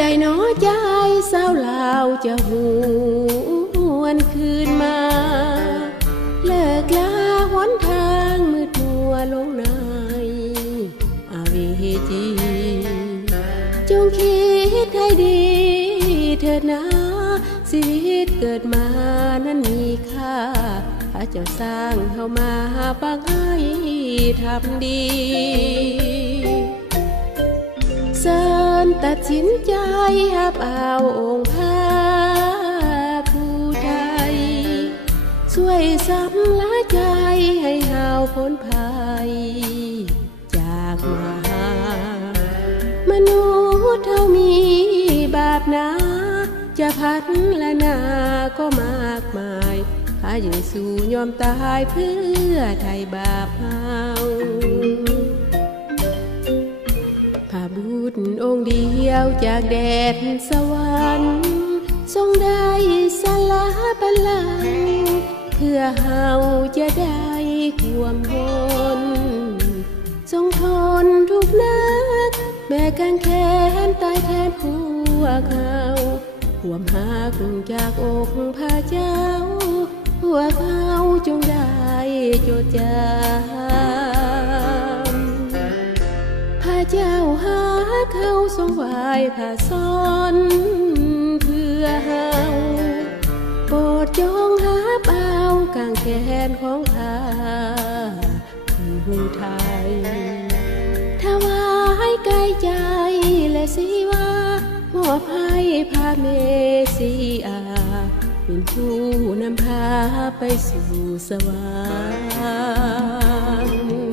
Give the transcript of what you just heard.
ได้หนอใจสาวลาวจะหวนคืนมาเลิกลาหนทางมืดมัวลงในอาเวจีจงคิดให้ดีเถิดนะชีวิตเกิดมานั้นมีค่าพระเจ้าสร้างเข้ามาปางให้ทำดีเสิร์ตัดสินใจหับเอาองค์พระผู้ไทยช่วยสำละใจให้เฮาพ้นภัยจากมนุษย์เฮามีบาปหนาจะพัดละนาก็มากมายพระเยซูยอมตายเพื่อไถ่บาปเฮาพระบุตรองค์เดียวจากแดนสวรรค์ทรงได้สละบัลลังก์เพื่อเฮาจะได้ความพ้นทรงทนทุกนักแม้กางแขนตายแทนพวกเขาความหักจากอกพระเจ้าพวกเขาจงได้จดจำพระเจ้าหาเขาทรงไหวพระสอนเพื่อเฮาโปรดจงหาเป้ากางแขนของข้าผู้ไทยถวายกายใจและชีวามอบให้พระเมสสิอาเป็นผู้นำพาไปสู่สวรรค์